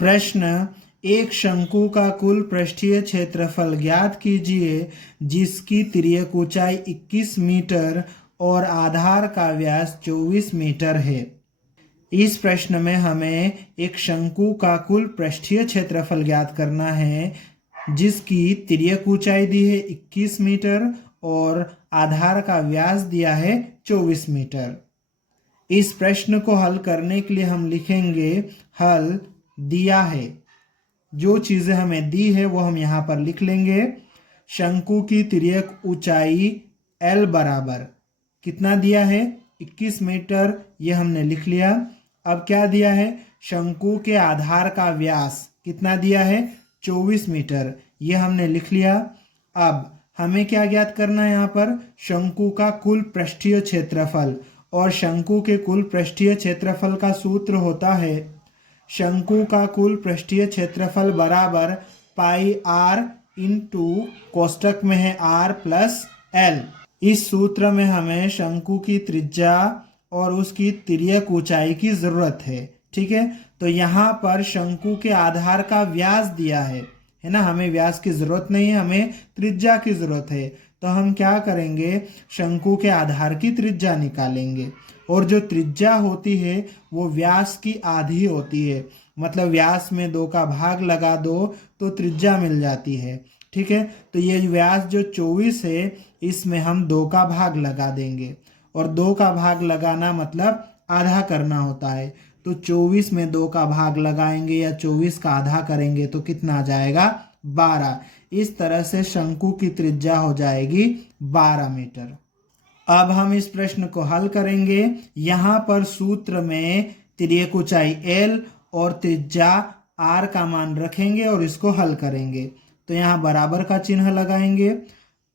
प्रश्न, एक शंकु का कुल पृष्ठीय क्षेत्रफल ज्ञात कीजिए जिसकी तिर्यक ऊंचाई 21 मीटर और आधार का व्यास 24 मीटर है। इस प्रश्न में हमें एक शंकु का कुल पृष्ठीय क्षेत्रफल ज्ञात करना है जिसकी तिर्यक ऊंचाई दी है 21 मीटर और आधार का व्यास दिया है 24 मीटर। इस प्रश्न को हल करने के लिए हम लिखेंगे हल दिया है। जो चीज़ें हमें दी है वो हम यहाँ पर लिख लेंगे। शंकु की तिर्यक ऊंचाई L बराबर कितना दिया है 21 मीटर, ये हमने लिख लिया। अब क्या दिया है, शंकु के आधार का व्यास कितना दिया है 24 मीटर, ये हमने लिख लिया। अब हमें क्या ज्ञात करना है, यहाँ पर शंकु का कुल पृष्ठीय क्षेत्रफल, और शंकु के कुल पृष्ठीय क्षेत्रफल का सूत्र होता है शंकु का कुल पृष्ठीय क्षेत्रफल बराबर पाई आर इंटू कोष्टक में है आर प्लस एल। इस सूत्र में हमें शंकु की त्रिज्या और उसकी तिर्यक ऊंचाई की जरूरत है। ठीक है, तो यहाँ पर शंकु के आधार का व्यास दिया है ना, हमें व्यास की जरूरत नहीं है, हमें त्रिज्या की जरूरत है। तो हम क्या करेंगे, शंकु के आधार की त्रिज्या निकालेंगे, और जो त्रिज्या होती है वो व्यास की आधी होती है, मतलब व्यास में 2 का भाग लगा दो तो त्रिज्या मिल जाती है। ठीक है, तो ये व्यास जो 24 है इसमें हम 2 का भाग लगा देंगे, और 2 का भाग लगाना मतलब आधा करना होता है। तो 24 में 2 का भाग लगाएंगे या 24 का आधा करेंगे तो कितना आ जाएगा 12। इस तरह से शंकु की त्रिज्या हो जाएगी 12 मीटर। अब हम इस प्रश्न को हल करेंगे। यहाँ पर सूत्र में तिर्यक ऊंचाई L और त्रिज्या R का मान रखेंगे और इसको हल करेंगे। तो यहाँ बराबर का चिन्ह लगाएंगे।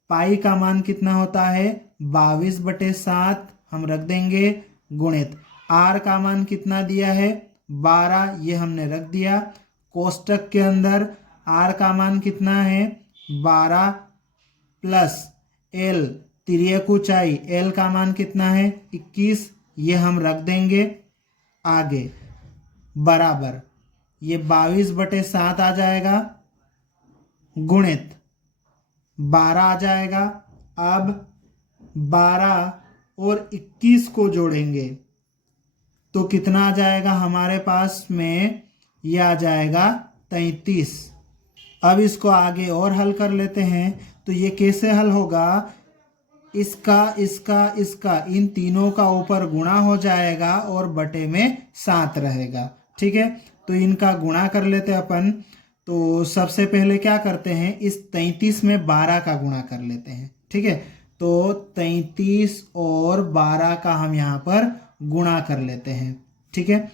पाई का मान कितना होता है 22/7 हम रख देंगे, गुणित R का मान कितना दिया है 12, ये हमने रख दिया। कोष्टक के अंदर R का मान कितना है 12 प्लस L तिर्यक ऊंचाई L का मान कितना है 21, ये हम रख देंगे आगे, बराबर ये 22/7 आ जाएगा, गुणित 12 आ जाएगा। अब 12 और 21 को जोड़ेंगे तो कितना आ जाएगा हमारे पास में, ये आ जाएगा 33। अब इसको आगे और हल कर लेते हैं। तो ये कैसे हल होगा, इसका इन तीनों का ऊपर गुणा हो जाएगा और बटे में 7 रहेगा। ठीक है, तो इनका गुणा कर लेते हैं अपन। तो सबसे पहले क्या करते हैं, इस 33 में 12 का गुणा कर लेते हैं। ठीक है, तो 33 और 12 का हम यहाँ पर गुणा कर लेते हैं। ठीक है,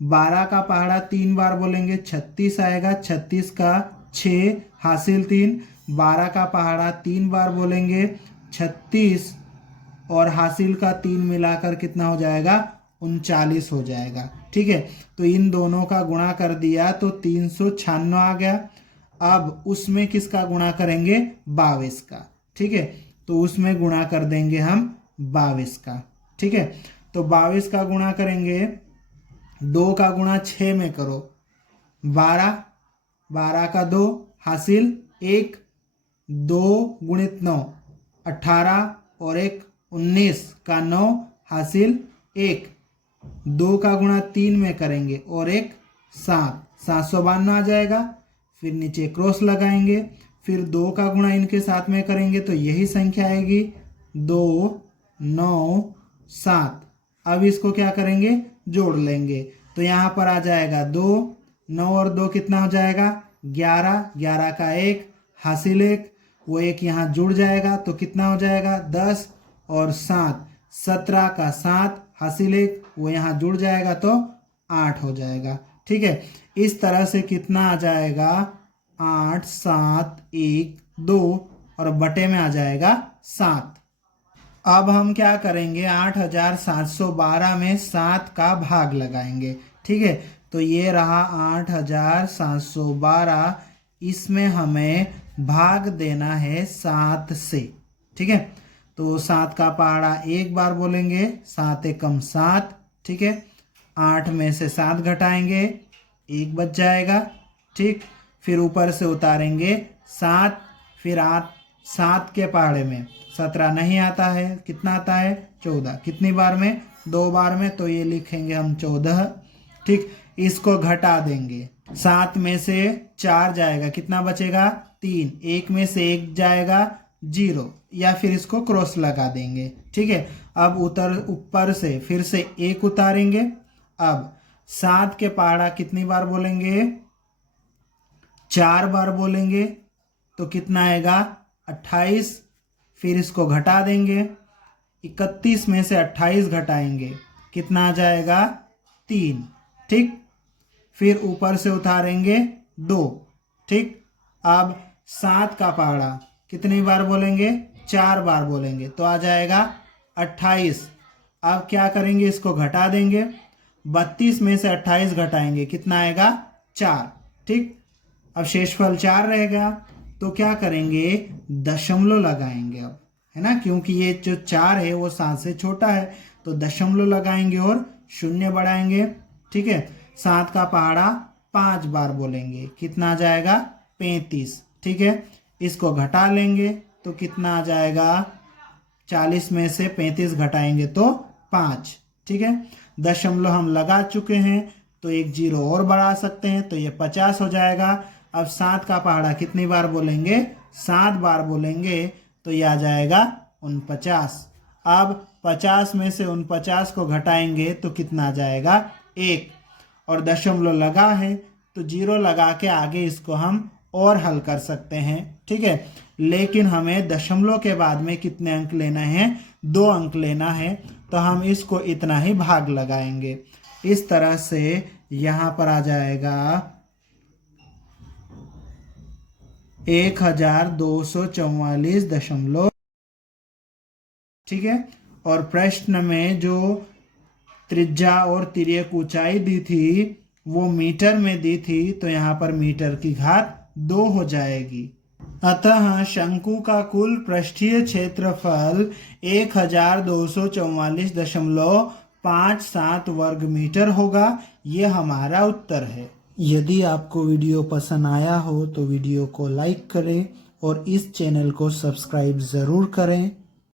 12 का पहाड़ा 3 बार बोलेंगे 36 आएगा, 36 का 6 हासिल 3, 12 का पहाड़ा 3 बार बोलेंगे 36 और हासिल का 3 मिलाकर कितना हो जाएगा 39 हो जाएगा। ठीक है, तो इन दोनों का गुणा कर दिया तो 396 आ गया। अब उसमें किसका गुणा करेंगे 22 का। ठीक है, तो उसमें गुणा कर देंगे हम 22 का। ठीक है, तो 22 का गुणा करेंगे, 2 का गुणा 6 में करो 12, 12 का 2 हासिल 1, 2 गुणित 9 18 और 1 19 का 9 हासिल 1, 2 का गुणा 3 में करेंगे और 1 7, 752 आ जाएगा। फिर नीचे क्रॉस लगाएंगे, फिर 2 का गुणा इनके साथ में करेंगे तो यही संख्या आएगी 2 9 7। अब इसको क्या करेंगे जोड़ लेंगे, तो यहाँ पर आ जाएगा 2, 9 और 2 कितना हो जाएगा 11, 11 का 1 हासिल 1, वो 1 यहाँ जुड़ जाएगा तो कितना हो जाएगा 10 और 7, 17 का 7 हासिल 1, वो यहाँ जुड़ जाएगा तो 8 हो जाएगा। ठीक है, इस तरह से कितना आ जाएगा 8 7 1 2 और बटे में आ जाएगा 7। अब हम क्या करेंगे 8712 में 7 का भाग लगाएंगे। ठीक है, तो ये रहा 8712, इसमें हमें भाग देना है 7 से। ठीक है, तो 7 का पहाड़ा 1 बार बोलेंगे, 7 एकम 7। ठीक है, 8 में से 7 घटाएंगे 1 बच जाएगा। ठीक, फिर ऊपर से उतारेंगे 7, फिर 8, 7 के पहाड़े में 17 नहीं आता है, कितना आता है 14, कितनी बार में 2 बार में, तो ये लिखेंगे हम 14। ठीक, इसको घटा देंगे, 7 में से 4 जाएगा, कितना बचेगा 3, 1 में से 1 जाएगा 0, या फिर इसको क्रॉस लगा देंगे। ठीक है, अब ऊपर से फिर से 1 उतारेंगे। अब 7 के पहाड़ा कितनी बार बोलेंगे, 4 बार बोलेंगे, तो कितना आएगा 28, फिर इसको घटा देंगे, 31 में से 28 घटाएंगे, कितना आ जाएगा 3। ठीक, फिर ऊपर से उतारेंगे 2। ठीक, अब 7 का पहाड़ा कितनी बार बोलेंगे, 4 बार बोलेंगे, तो आ जाएगा 28। अब क्या करेंगे, इसको घटा देंगे, 32 में से 28 घटाएंगे, कितना आएगा 4। ठीक, अब शेषफल 4 रहेगा, तो क्या करेंगे, दशमलव लगाएंगे अब, है ना, क्योंकि ये जो 4 है वो 7 से छोटा है, तो दशमलव लगाएंगे और 0 बढ़ाएंगे। ठीक है, 7 का पहाड़ा 5 बार बोलेंगे, कितना आ जाएगा 35। ठीक है, इसको घटा लेंगे, तो कितना आ जाएगा, 40 में से 35 घटाएंगे तो 5। ठीक है, दशमलव हम लगा चुके हैं, तो 1 0 और बढ़ा सकते हैं, तो ये 50 हो जाएगा। अब 7 का पहाड़ा कितनी बार बोलेंगे, 7 बार बोलेंगे, तो ये आ जाएगा 49। अब 50 में से 49 को घटाएंगे, तो कितना आ जाएगा 1, और दशमलव लगा है तो 0 लगा के आगे इसको हम और हल कर सकते हैं। ठीक है, लेकिन हमें दशमलव के बाद में कितने अंक लेना है, 2 अंक लेना है, तो हम इसको इतना ही भाग लगाएंगे। इस तरह से यहाँ पर आ जाएगा 1244 ठीक है, और प्रश्न में जो त्रिज्या और तिर्यक ऊंचाई दी थी वो मीटर में दी थी, तो यहाँ पर मीटर की घात 2 हो जाएगी। अतः शंकु का कुल पृष्ठीय क्षेत्रफल 1244.57 वर्ग मीटर होगा। ये हमारा उत्तर है। यदि आपको वीडियो पसंद आया हो तो वीडियो को लाइक करें और इस चैनल को सब्सक्राइब ज़रूर करें।